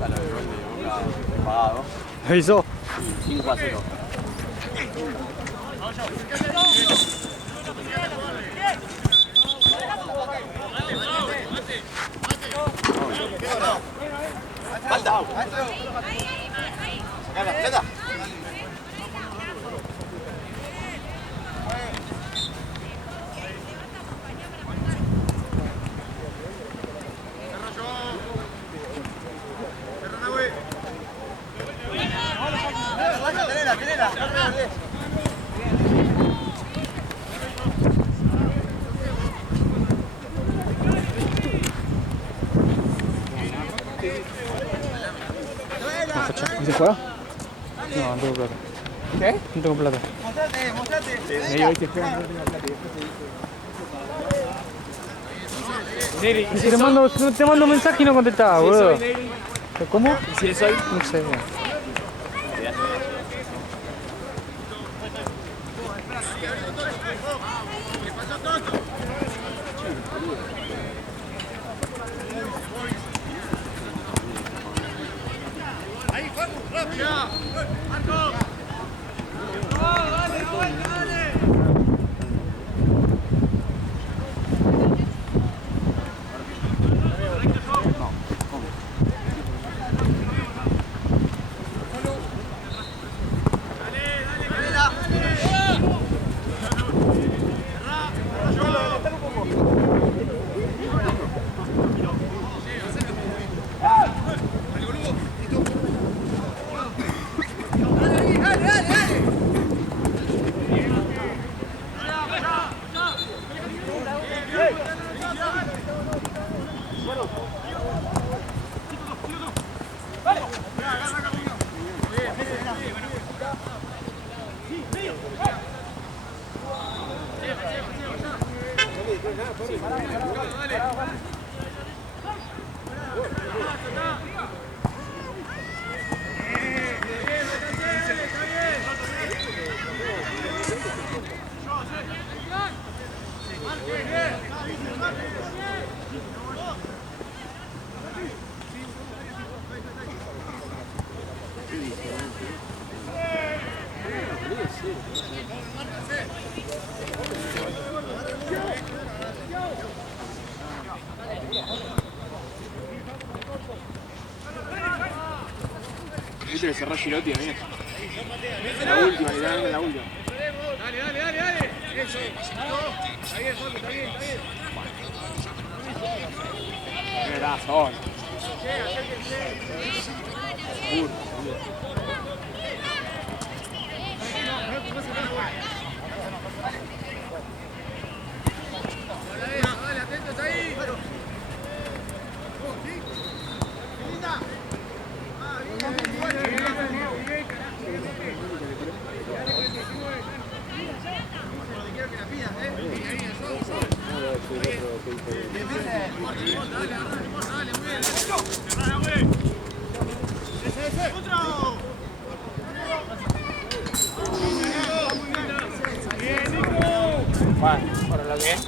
plata lo del gol de Boca pagado. ¿Lo hizo? 5-0. Falta. Sacar la pelota. ¿No se juega? No, no tengo plata. ¿Qué? No tengo plata. Mostrate. Me ahí te esperan, no tengo plata. Neri, te mando un mensaje y no contestaba, boludo. ¿Cómo? ¿Y si es hoy? No sé. Viste que cerró Girotti, amigo. La última, literalmente la última. Dale. Eso. Está bien, está bien. Era solo. Dale, atentos ahí. Bueno, para lo que es.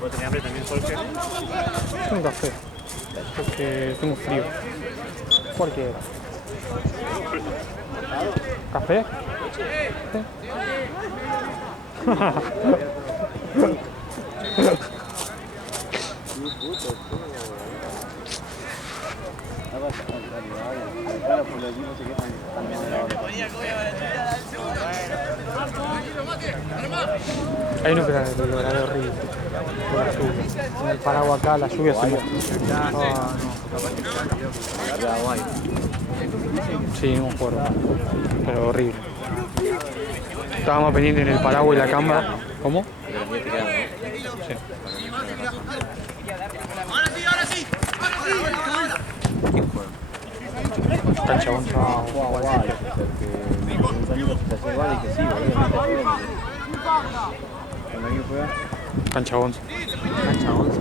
¿Vos tenés hambre también, Jorge? Un café, porque tengo frío. Cualquiera. ¿Café? Hay uno que lo grabé horrible. Con la lluvia. En el paraguas acá, la lluvia se moja. Sí, no juego. Pero horrible. Estábamos pendientes en el paraguas y la cámara. ¿Cómo? Sí. Ahora sí. Cancha Gonzalo. Cancha 11. Cancha 11.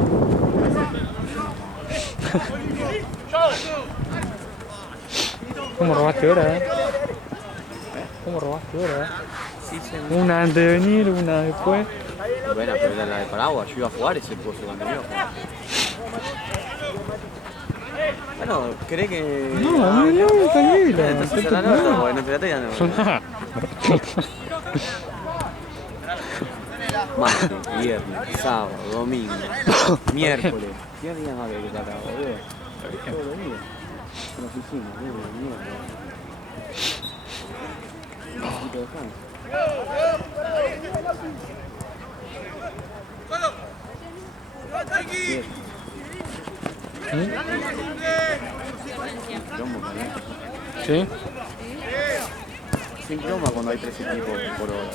¿Cómo robaste hora, ¿Cómo robaste hora, Sí, Una antes de venir, una después. Bueno, pero era la de Paraguas, yo iba a jugar ese pozo cuando yo. Bueno, ¿cree que...? No, tranquila. Entonces la nota, bueno, espérate ya no. Martes, viernes, sábado, domingo, miércoles. ¿Qué día más que para acá, boludo? Todos los días. En la oficina, mierda. Un poquito de descanso. Tranqui. quilombo también. ¿Sí? Sin quilombo cuando hay 3 equipos por hora.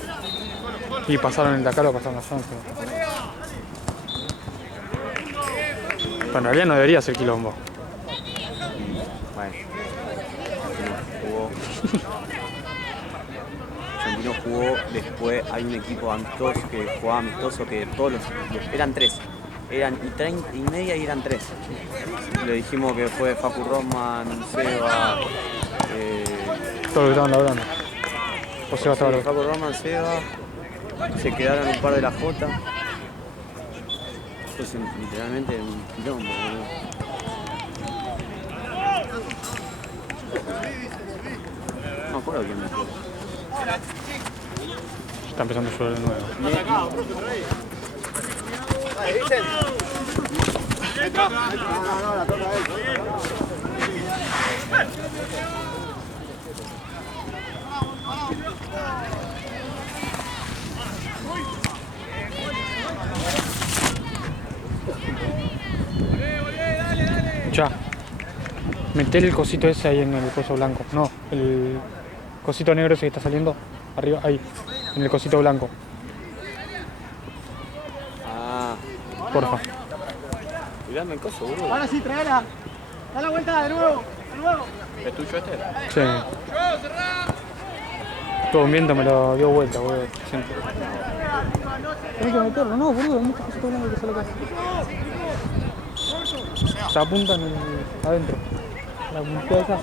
Y pasaron el Dakar o pasaron las 11. Pero en realidad no debería ser quilombo. Bueno. Argentino jugó, después hay un equipo amistoso que jugaba amistoso que todos los eran 3. Eran y 30 y media y eran 3. Le dijimos que fue Facu Rosman, Seba, Todo lo que estaban laburando. O Seba estaba sí, Facu Rosman, Seba, se quedaron un par de la J. Entonces literalmente un quilombo, boludo. No me acuerdo quién me fue. Está empezando a llover de nuevo. Ya. Meter el cosito ese ahí en el coso blanco. No, el cosito negro ese que está saliendo. Arriba, ahí. En el cosito blanco. Ah, Porfa. mirame el coso, boludo. Ahora sí, tráela. Da la vuelta de nuevo. ¿Es tuyo este? Sí. Todo un viento me lo dio vuelta, boludo. Siempre. Tenés que meterlo, no, boludo. No cosito blanco que sale acá. Se apunta en el adentro. La puntita esa.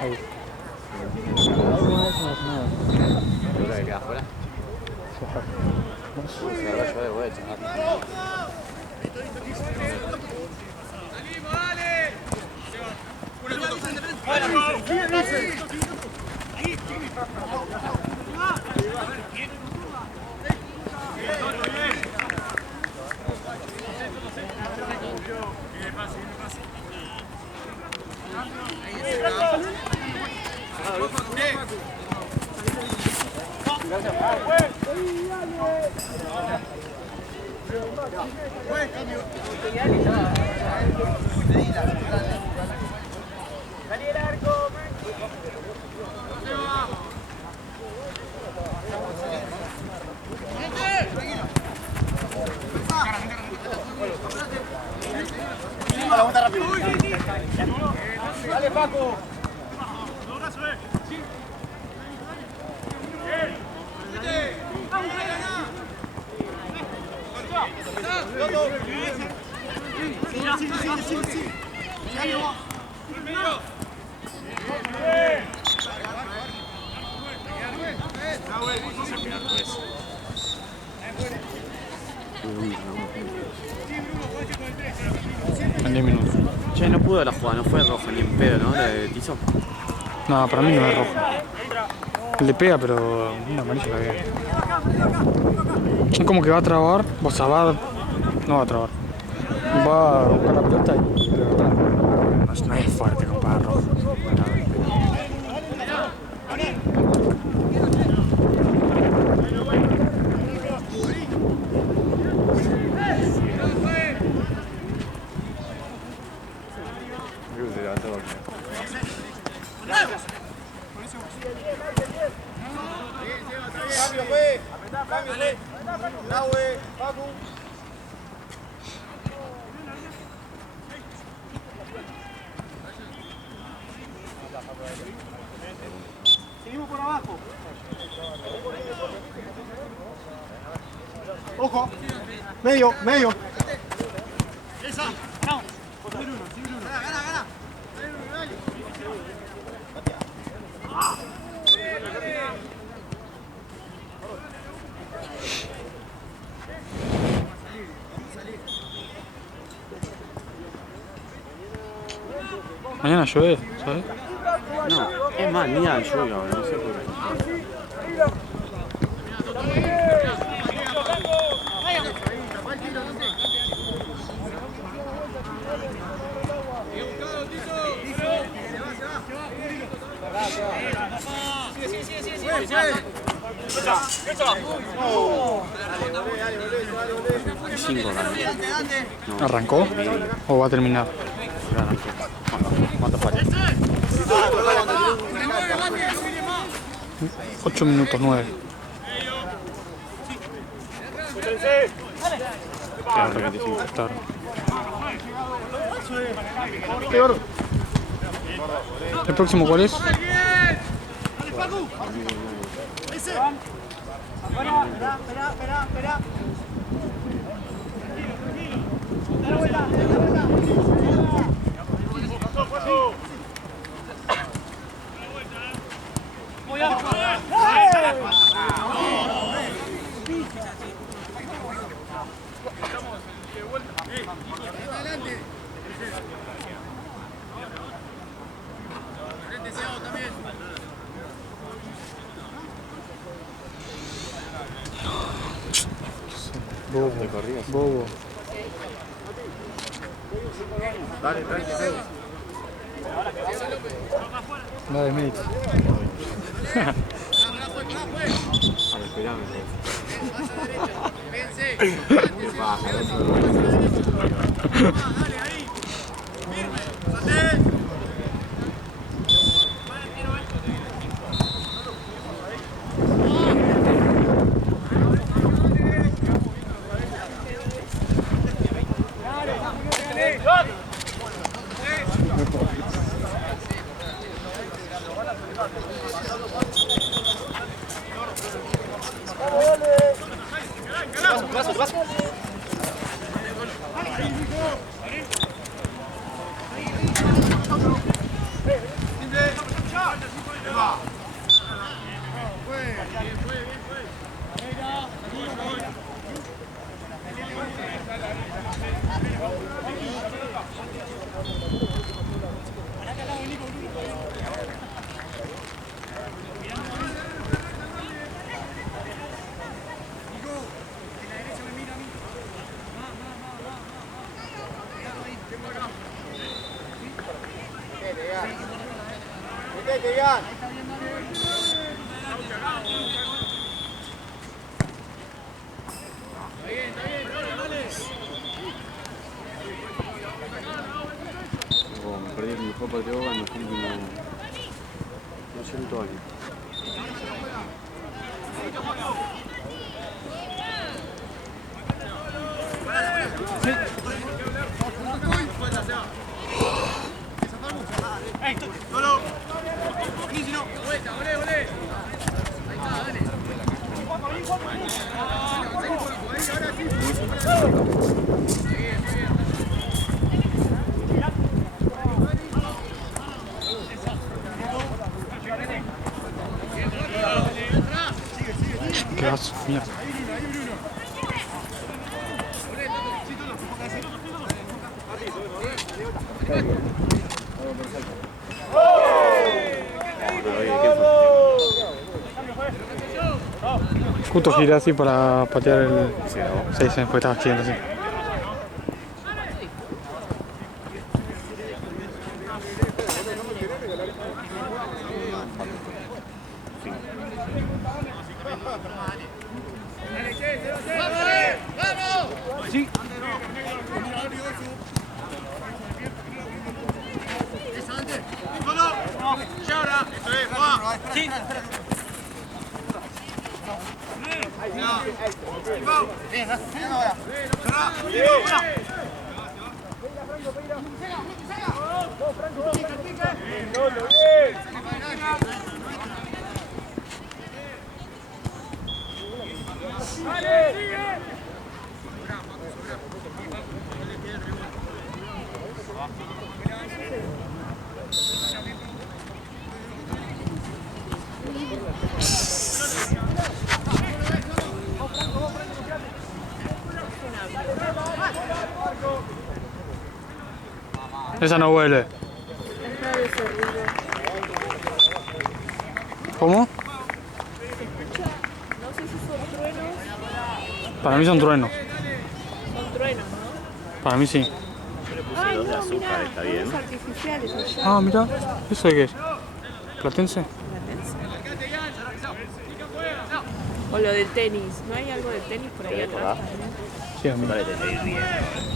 Ahí. ¿Seguro que queda afuera? Si me va a llover, voy a echar. Dale, Paco. En 10 minutos. Che, no pudo la jugada, no fue roja ni en pedo, ¿no? La de Tizo. No, para mí no es rojo. Le pega, pero una amarilla la veo. Es como que va a trabar, o sea, no va a trabar. Va a buscar la pelota y le va a atrás. No es fuerte compadre rojo. Cambio, güey. Cambio, güey. Da, güey. Paco. Seguimos por abajo. Ojo. Medio, medio. Esa. No. Gana, gana. Mañana llueve, ¿sabes? No, es más, ni da lluvia, no sé por qué. Sigue. Dale, dale, dale. 5 también. No, ¿Arrancó? ¿O va a terminar? ¿Cuánto falta? 8 minutos, 9. Claro, 25. Claro. ¿El próximo cuál es? Bobo. Bobo. Dale, tranquilo. Dale, Mitch. A ver, esperame. Me perdí el mejor partido en los últimos 200 años. Qué asco, mierda. Justo giré así para patear el... Sí, sí, pues estaba girando así. Sí. Sí. Esa no huele. ¿Cómo? No sé si son truenos. Para mí son truenos. Son truenos, ¿no? Para mí sí. Ay, no, mirá, fuegos artificiales allá. Ah, mira. ¿Eso de qué es? ¿Platense? O lo del tenis. ¿No hay algo del tenis por ahí atrás también? Sí, a mí. Dale, te seguir bien.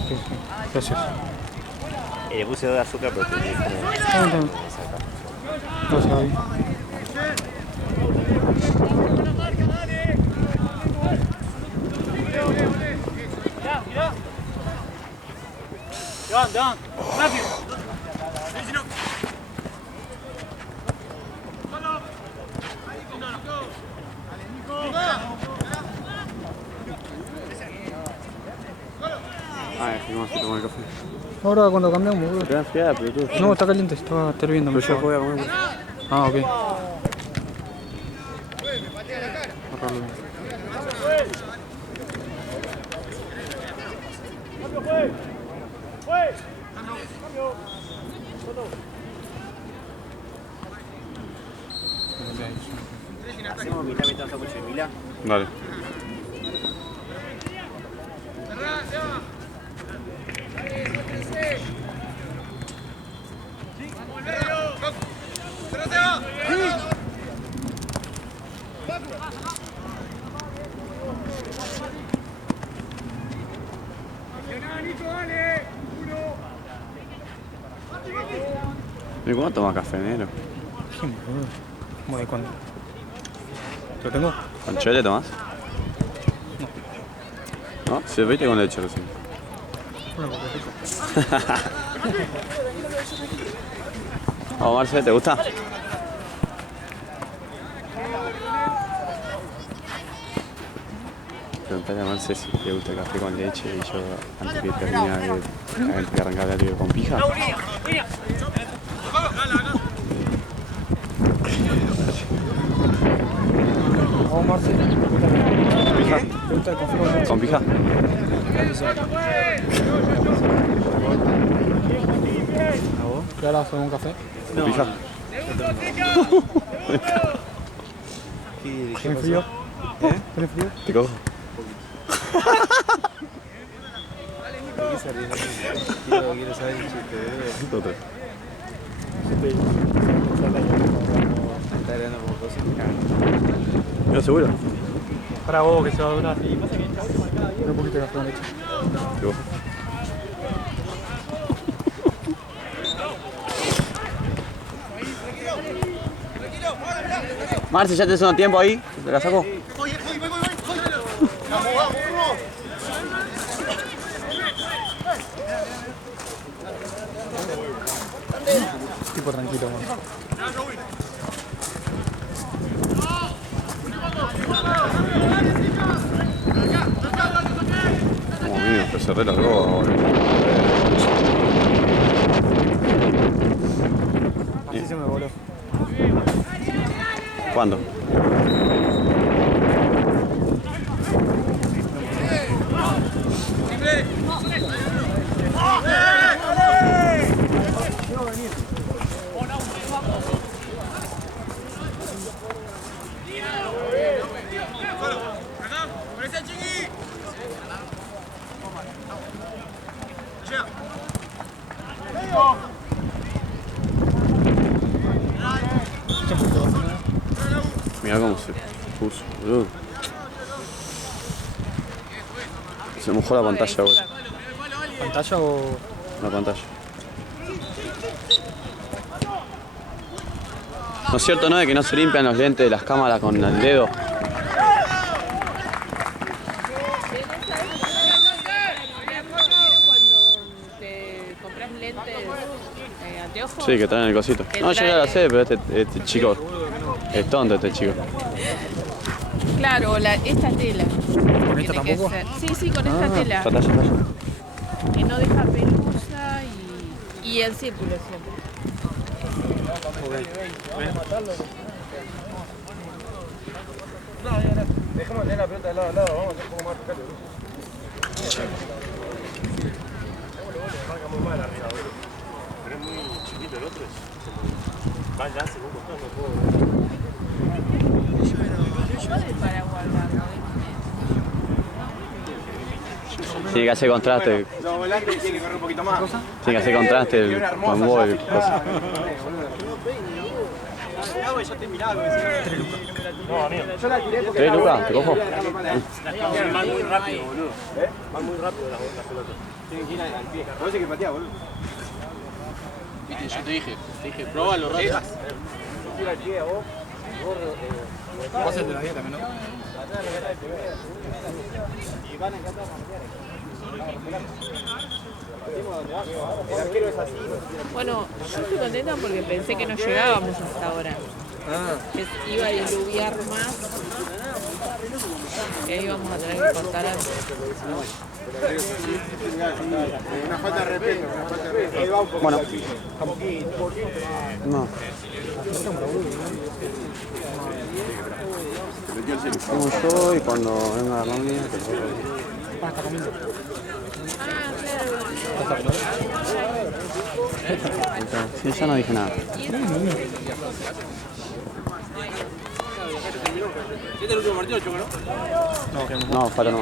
Sí, sí. Gracias. Le puse 2 de azúcar, pero te dije como... Ah, está bien. Gracias, Gaby. Down, rápido. Fuimos a tomar café. Ahora cuando cambiamos, boludo. Te voy a enfriar, pero tú... No, está caliente, estaba hirviendo. Pero yo voy a comer. Ah, ok. Hacemos mitad sándwich de Mila. Dale. ¿Y cuándo tomas café, negro? Sí, boludo. ¿Cómo de cuándo? ¿Lo tengo? ¿Con chile tomás? No. ¿No? Sí, viste con leche recién. Bueno, porque rico. Vamos, Marce, ¿te gusta? Preguntale a Marce si le gusta el café con leche y yo antes que termine que arrancar el con pija. Vamos, Marce. ¿Pija? ¿Te gusta el café con leche? ¿Con pija? ¿Y ahora hacemos un café? ¿Con pija? ¿Tienes frío? ¿Tienes frío? ¿Te cojo? Quiero saber el chiste, bebé. Total. Está hablando como cosas. ¿No seguro? Para vos, que se va a durar. Un poquito de café con leche. ¿Te cojo? Marce, ¿ya te hace un tiempo ahí? ¿Te la saco? Tipo tranquilo, man. Como mío, que se re largó ahora. Así se me voló. ¿Cuándo? Mirá cómo se puso, boludo. Se mojó la pantalla, boludo. ¿Pantalla o...? La pantalla. ¿No es cierto, no? De que no se limpian los lentes de las cámaras con el dedo. Cuando te compras lentes, anteojos. Sí, que traen el cosito. No, yo ya la sé, pero este chico es tonto, este chico. Claro, esta tela. ¿Con esta Tiene que tampoco? ser. Sí, sí, con esta tela. Pantalla, pantalla. Que no deja pelusa y en círculo siempre. Dejemos de tener la pelota de lado a lado, vamos a hacer un poco más picante. Marca muy mal arriba, boludo. Pero es muy chiquito el otro. Vaya, hace un costado, no puedo. Para guardarlo. Tiene que hacer contraste. No, volante tiene que correr un poquito más. Tiene que hacer contraste el con vos y cosas. No, amigo. Yo la tiré porque... ¿Tres lucas? ¿Te cojo? Van muy rápido, boludo. Van muy rápido las pelotas. Tienen que ir al pie. Por eso hay que patear, boludo. Viste, yo te dije, probalo rápido. Ir al pie a vos. Vos haces de la dieta, ¿no? Y van a encantar a el arquero es así. Bueno, yo estoy contenta porque pensé que no llegábamos hasta ahora. Que iba a diluviar más. Que íbamos a tener que cortar antes. Una falta de respeto, Ahí va un poquito. Bueno. Un poquito. No. Como yo y cuando venga Rami, te lo voy a Está comiendo. Sí, ya no dije nada. ¿Este es el último partido, Choco, no? No, falta no.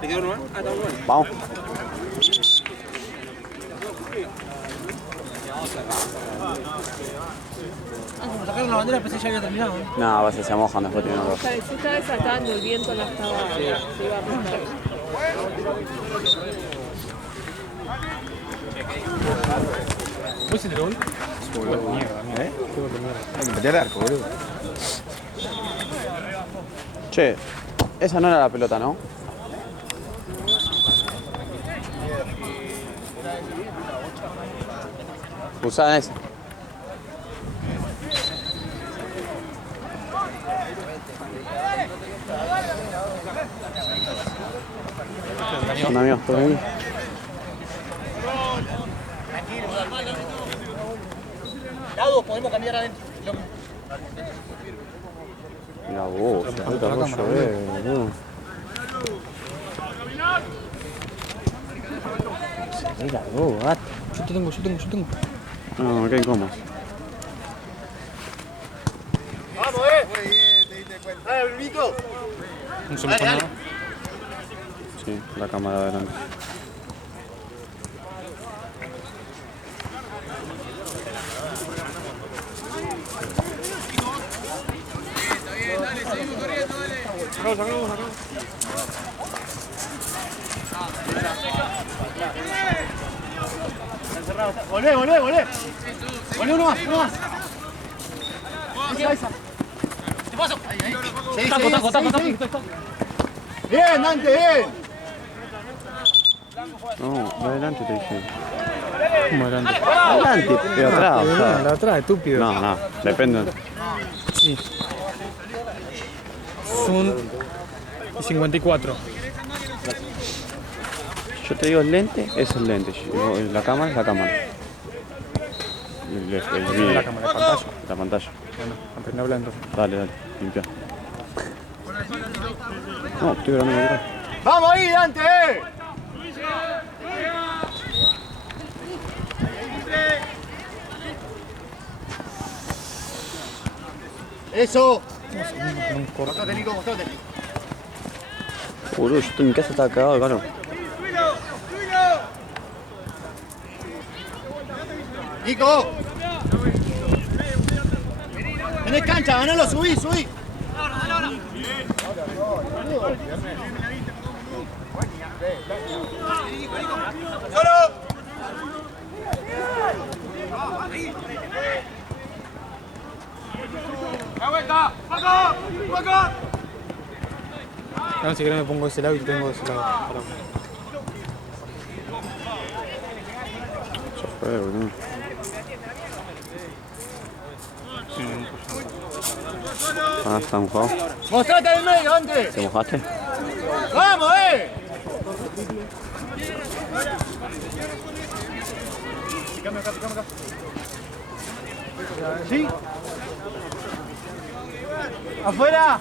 ¿Te quedó uno más? Ah, está bueno. Vamos. Como sacaron la bandera, pensé que ya había terminado. No, a veces se mojan después tienen dos. Yo estaba desatando, el viento la estaba... se iba a romper. ¿Puedes el gol? Mierda, mierda. Hay que patear el arco, boludo. Che, esa no era la pelota, ¿no? Usá esa. Hola, amigos, ¿todo bien? Lado, podemos cambiar adentro. Mira vos, falta rollo, boludo. Mira vos, gato. Yo tengo. No, me quedé incómodo. Vamos, te diste cuenta. Dale, Nico. No se me fue nada. Sí, la cámara de adelante. Dale, seguimos corriendo, dale. Volvé. Volvé uno más. Esa. Te paso. Ahí. Taco. Bien, Dante, bien. No, adelante te dije. ¿Cómo adelante? Adelante, pero atrás, o sea. La atrás, estúpido. No, depende. Sí. Son 54. Yo te digo el lente, es el lente. La cámara es la cámara. El vídeo. La cámara, la pantalla. La pantalla. Bueno, aprende a hablar entonces. Dale, limpia. No, estoy grabando acá. Vamos ahí, Dante. Eso. Mostrate, Nico, mostrate. Boludo, yo estoy en mi casa, estaba cagado de calor. Nico. Tenés cancha, ganalo, subí. No, si querés me pongo de ese lado y tengo de ese lado. Ya fue, boludo. Ah, está mojado. Mostrate al medio, Dante. ¿Te mojaste? ¡Vamos, Picame acá. ¿Sí? ¡Afuera!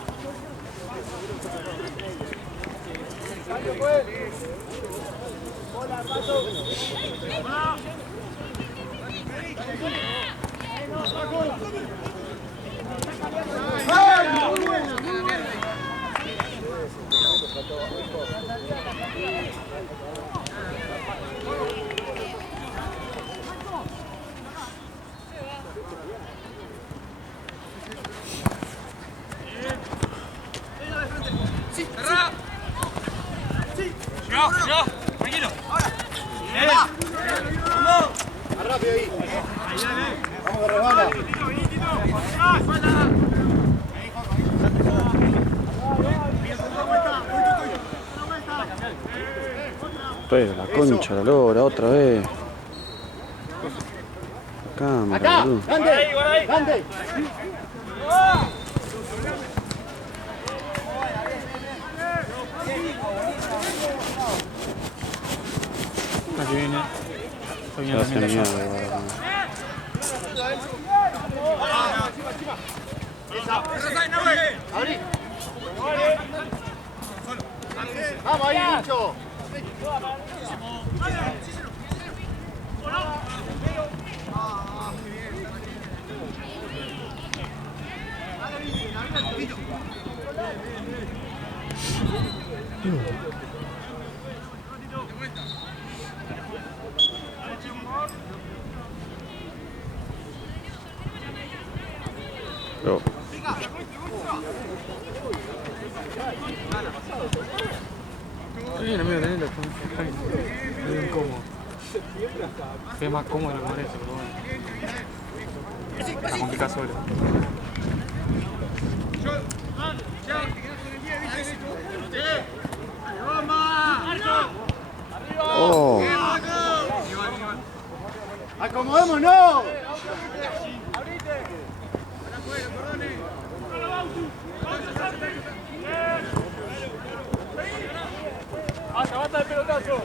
Más rápido ahí. Vamos de resbala. Pero la concha, la lora, otra vez. La cámara, boludo. ¡Grande! ¡Grande! Aquí viene. Está bien Se hace también la mierda, llave. ¡Abrí! ¡Vamos ahí, Lucho! Pero, Está bien, amigo, tenés está bien. Es bien cómodo. Es más cómodo de lo que parece, pero bueno. La complicás solo. oh, ¡Acomodémonos! ¡Basta el pelotazo!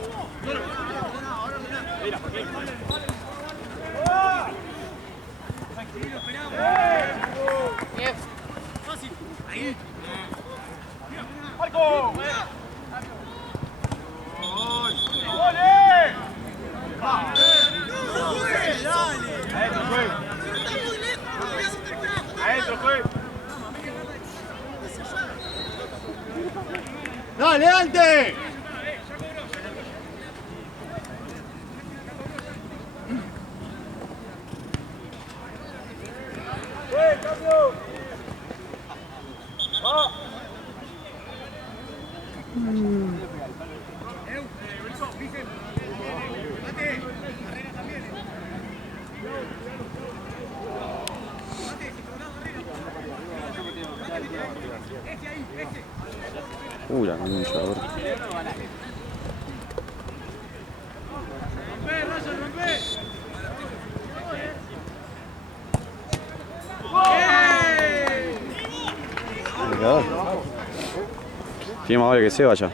¡Marco! Adentro, juez. ¡Dale, Ante! ¡Cambio! ¡Va! la concha, ahora. Tiene más vale que se vaya.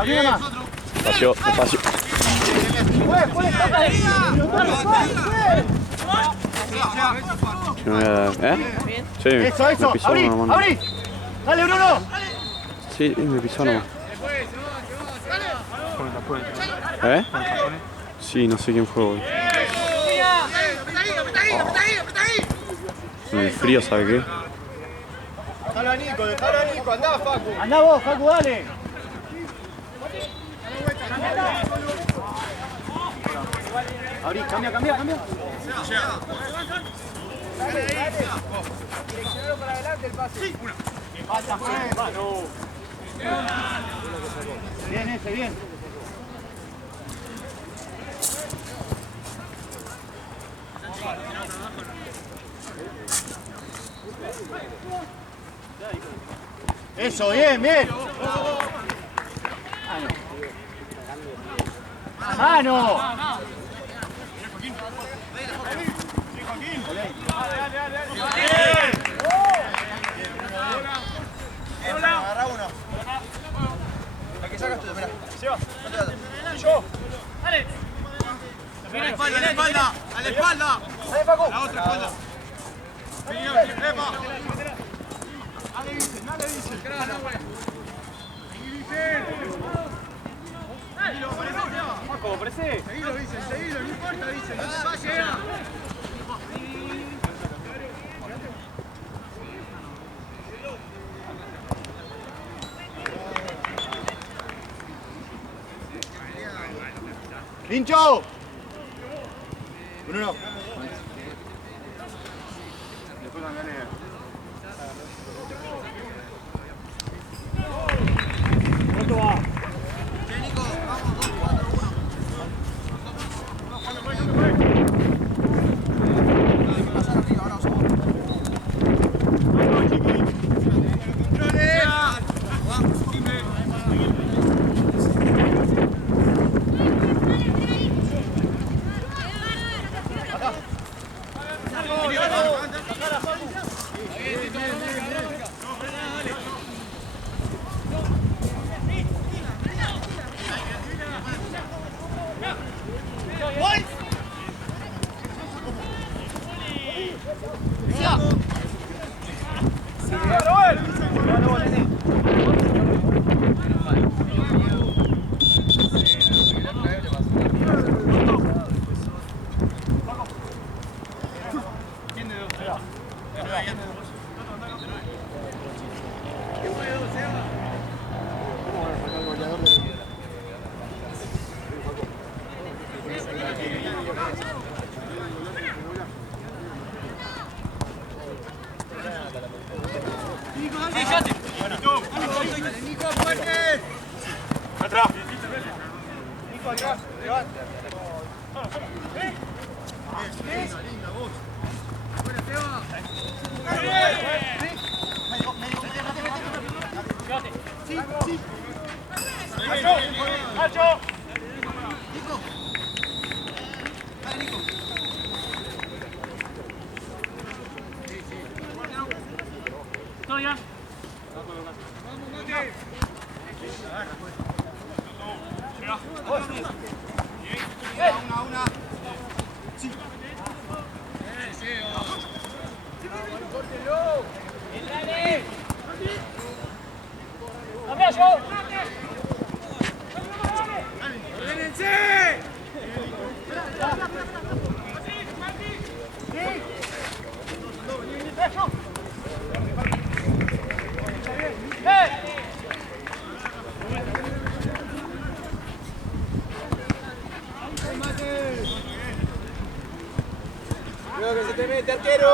Abrí nomás. Espacio, espacio. No voy a dar, ¿eh? Sí, Eso, me eso. pisó Abrí, nomás. abrí. Dale, Bruno. Sí, me pisó nomás. ¿Eh? Sí, no sé quién fue hoy. El frío, ¿sabe qué? Dejalo a Nico, andá, Facu. Andá vos, Facu, dale. Abrí, cambia. Direccionalo para adelante el pase. Sí, una. Pasa, bien ese, bien. Eso, bien. ¡Mano! Agarra uno. La que sacas tú, mirá. Seba, yo. Dale. A la espalda. Dale, Paco. La otra espalda. Dale, Vicen. Marco, aparece. Seguilo, no importa, Vicen. ¡Pincho! Uno. Después cambiarle. ¿Cuánto va? Nico, vamos, 2, 4, 1. Hay que pasar arriba, ahora vamos. Cuidado que se te mete, arquero.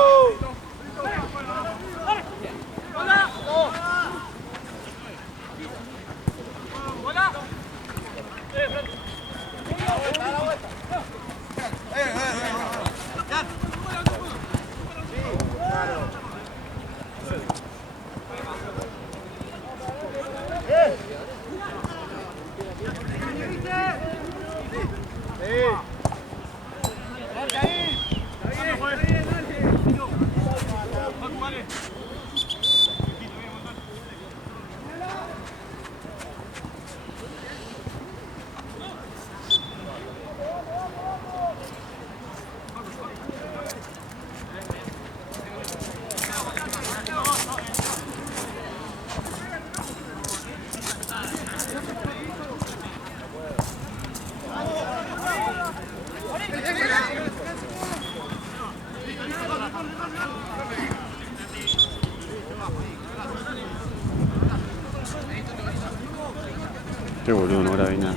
Qué boludo, no grabé nada.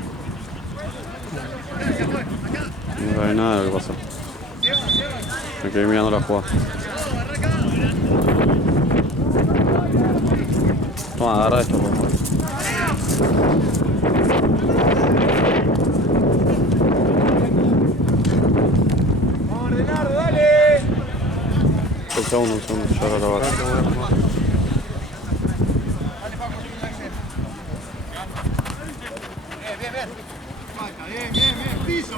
No grabé nada de lo que pasó. Me quedé mirando la jugada. Toma, agarra esto, por favor. Vamos a ordenar, dale. Un segundo, ya ahora lo agarro. Bien. Piso.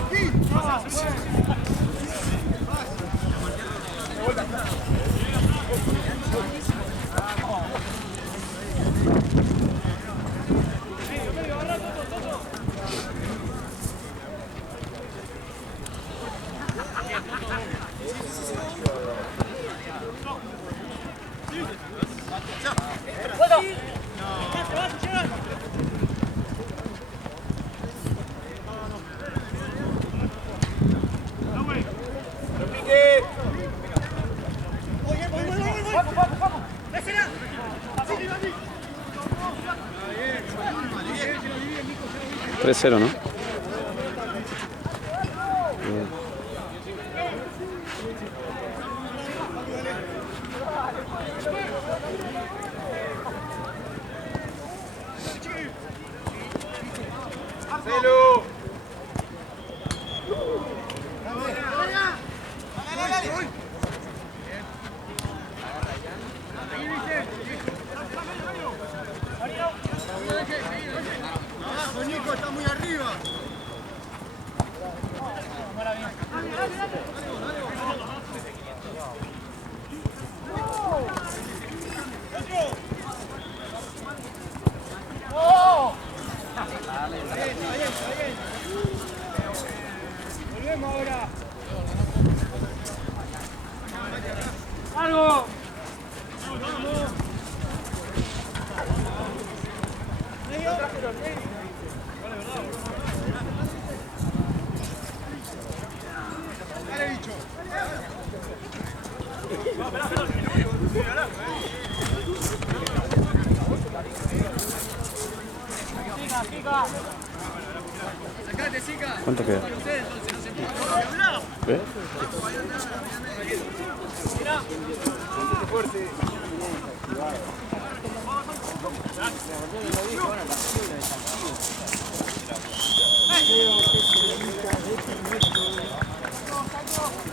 $3-0, ¿no? Marcelo. Nico está muy arriba. Volvemos ahora. ¡Algo! Dale, bicho. Sacate, Sica. ¿Cuánto queda? ¿Ves? Fuerte.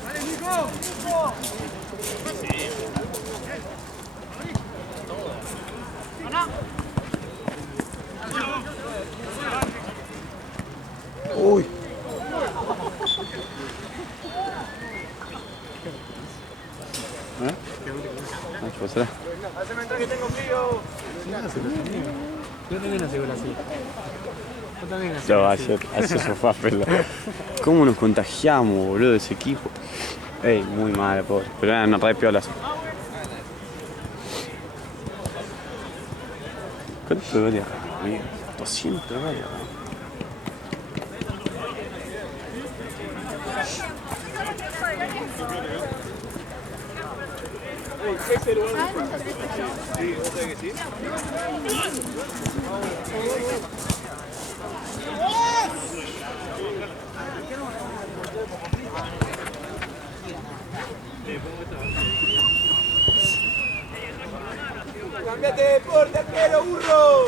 Dale, Nico. Uy. Pues será. Haceme entrar que tengo frío. Yo también aseguro así. Yo también No, aseguro así. ayer sofá, pero. ¿Cómo nos contagiamos, boludo, de ese equipo? Ey, muy mal, pobre. Pero eran re piolas. ¿Cuánto te duele? 200 dólares. Sí, vos sabés que sí. ¡Cámbiate de deporte, arquero, burro!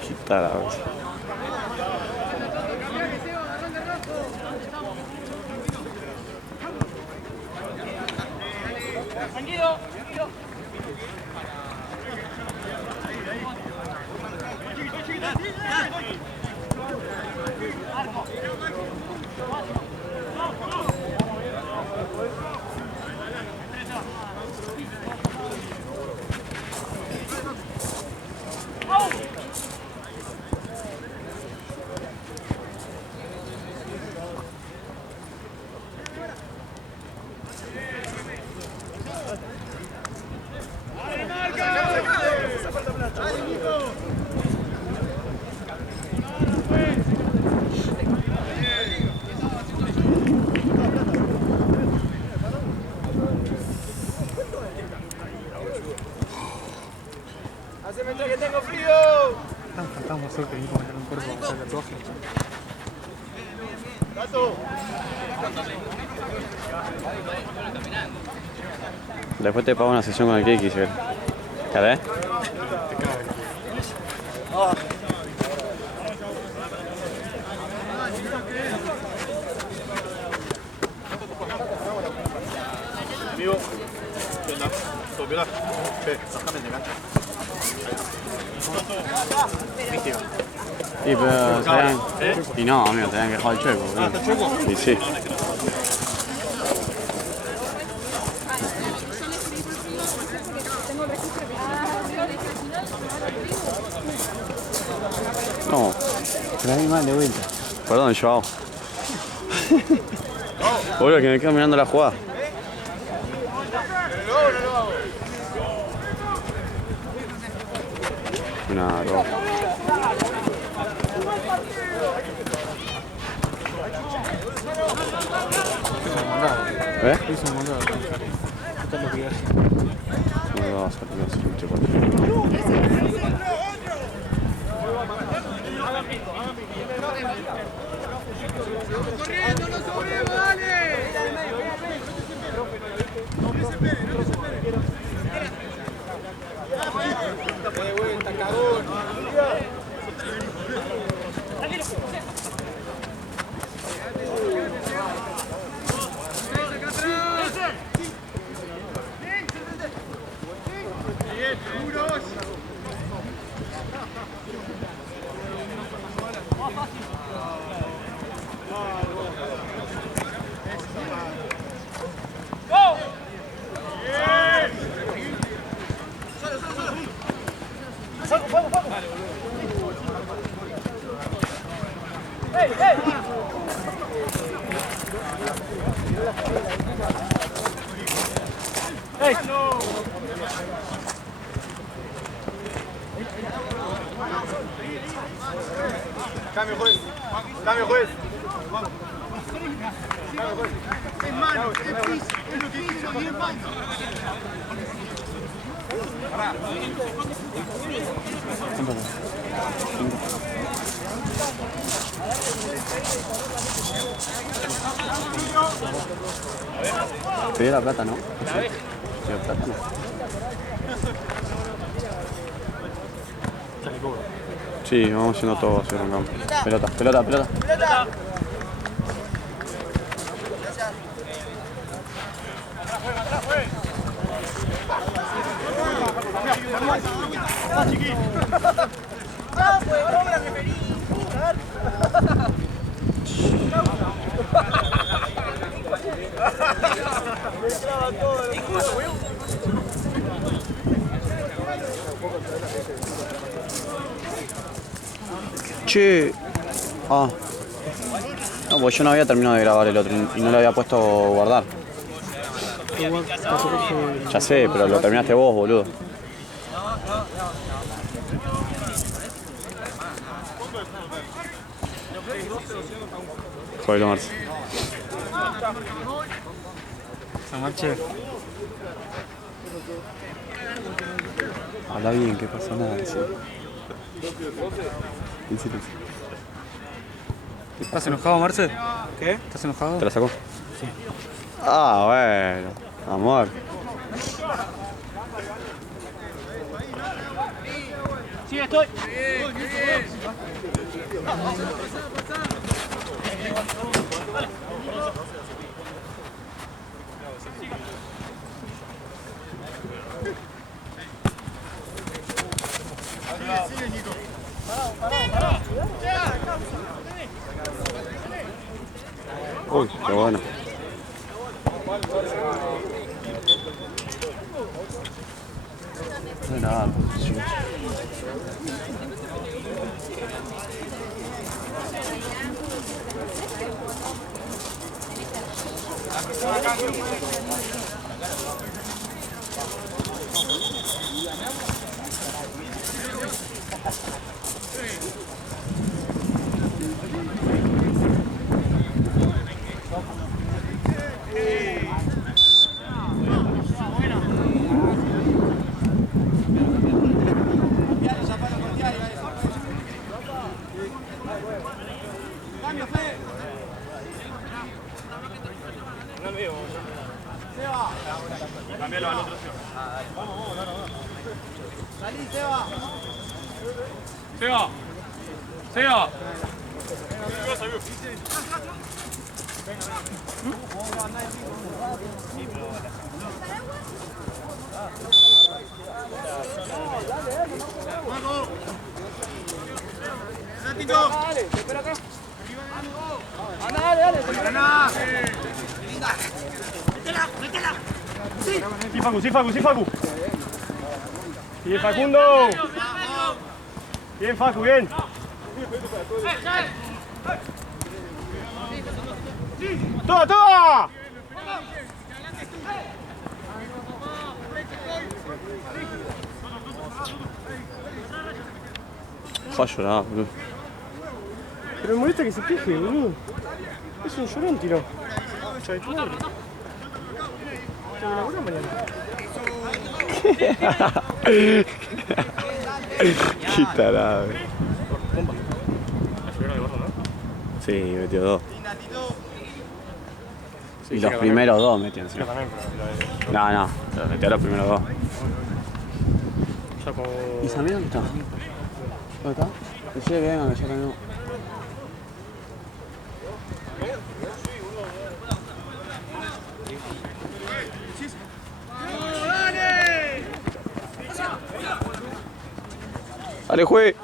Quita la voz. ¡Haceme entrar que tengo frío! Estamos cerca de ir a meter un cuerpo con el tatuaje. ¡Tato! Después te pago una sesión con el Kiki, si ¿querés? Amigo, ¿qué onda? ¿Todo piola? Che, bajame de cancha. Sí, pero tenían... Y no, amigo, tenían que dejar el chueco. Ah, ¿está chueco? Y sí. No, trae mal de vuelta. Perdón, Joao. Boludo, que me quedo mirando la jugada. Una roja. Esto es mandado. ¿Eh? Hizo un montón de cosas. Esto es lo que hace. No lo va a hacer, no hace mucho partido. ¡Corriendo, no sobremos, dale! ¡De vuelta, cagón! Cambio, juez. Cambio, juez. Vamos. Cambio, juez. Es mano, es piso, es lo que hizo y es mano. Pará. Te dio la plata, ¿no? Te dio plata, ¿no? Sí, vamos haciendo todo hacia un campo. Pelota, pelota, pelota. ¡Pelota! Che. Ah. No, pues yo no había terminado de grabar el otro y no lo había puesto a guardar. Ya sé, pero lo terminaste vos, boludo. Puede tomarse. Samache. Habla bien, que pasa nada. Sí. ¿Estás enojado, Marce? ¿Qué? ¿Estás enojado? ¿Te la sacó? Sí. Ah, bueno. Amor. Sí, estoy. Sigue, Nico. Pará. Uy, qué bueno. No hay nada. Sí. Cambialo al otro. Salí, Seba. Seba. Dale, te espero acá. Dale. Ganá. Linda. Métela. Sí, Facu. Bien, Facundo. Bien, Facu, bien. ¡Toma! Fue a llorar, boludo. Pero me molesta que se queje, boludo. Es un llorón, tiro. Qué tarado. Sí, metió 2. Y los primeros 2 metió encima. No, pero metió los primeros 2. ¿Y Samir dónde está? ¿Dónde está? Decía que venga, que ya terminó. Dale, juegue.